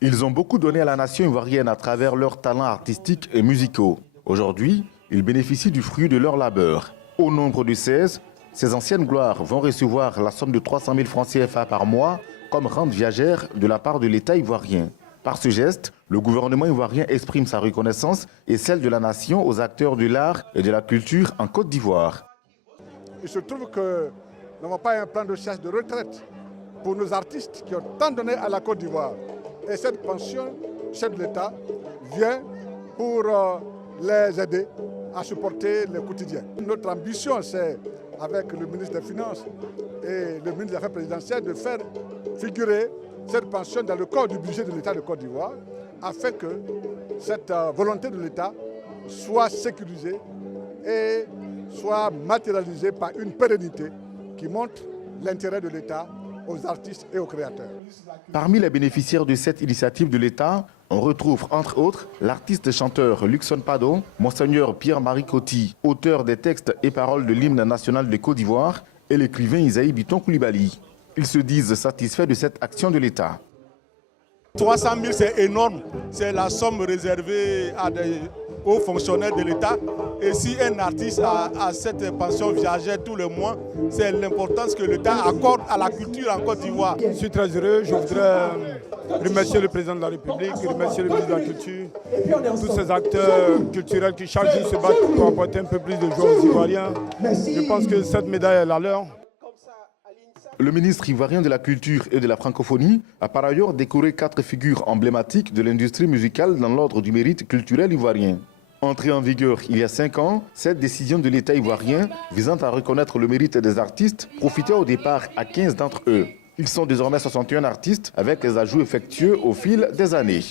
Ils ont beaucoup donné à la nation ivoirienne à travers leurs talents artistiques et musicaux. Aujourd'hui, ils bénéficient du fruit de leur labeur. Au nombre de 16, ces anciennes gloires vont recevoir la somme de 300 000 francs CFA par mois comme rente viagère de la part de l'État ivoirien. Par ce geste, le gouvernement ivoirien exprime sa reconnaissance et celle de la nation aux acteurs de l'art et de la culture en Côte d'Ivoire. Il se trouve que nous n'avons pas un plan de chasse de retraite pour nos artistes qui ont tant donné à la Côte d'Ivoire. Et cette pension, chef de l'État, vient pour les aider à supporter le quotidien. Notre ambition, c'est, avec le ministre des Finances et le ministre des Affaires présidentielles, de faire figurer cette pension dans le corps du budget de l'État de Côte d'Ivoire, afin que cette volonté de l'État soit sécurisée et soit matérialisée par une pérennité qui montre l'intérêt de l'État aux artistes et aux créateurs. Parmi les bénéficiaires de cette initiative de l'État, on retrouve entre autres l'artiste-chanteur Luxon Pado, Monseigneur Pierre-Marie Coty, auteur des textes et paroles de l'hymne national de Côte d'Ivoire, et l'écrivain Isaïe Biton Koulibaly. Ils se disent satisfaits de cette action de l'État. 300 000, c'est énorme. C'est la somme réservée à des hauts fonctionnaires de l'État. Et si un artiste a cette pension viagère tous les mois, c'est l'importance que l'État accorde à la culture en Côte d'Ivoire. Je suis très heureux. Je voudrais remercier le président de la République, remercier le ministre de la Culture, tous ces acteurs culturels qui chaque jour se battent pour apporter un peu plus de joie aux Ivoiriens. Je pense que cette médaille est la leur. Le ministre ivoirien de la Culture et de la Francophonie a par ailleurs décoré 4 figures emblématiques de l'industrie musicale dans l'ordre du mérite culturel ivoirien. Entrée en vigueur il y a 5 ans, cette décision de l'État ivoirien visant à reconnaître le mérite des artistes profitait au départ à 15 d'entre eux. Ils sont désormais 61 artistes avec les ajouts effectués au fil des années.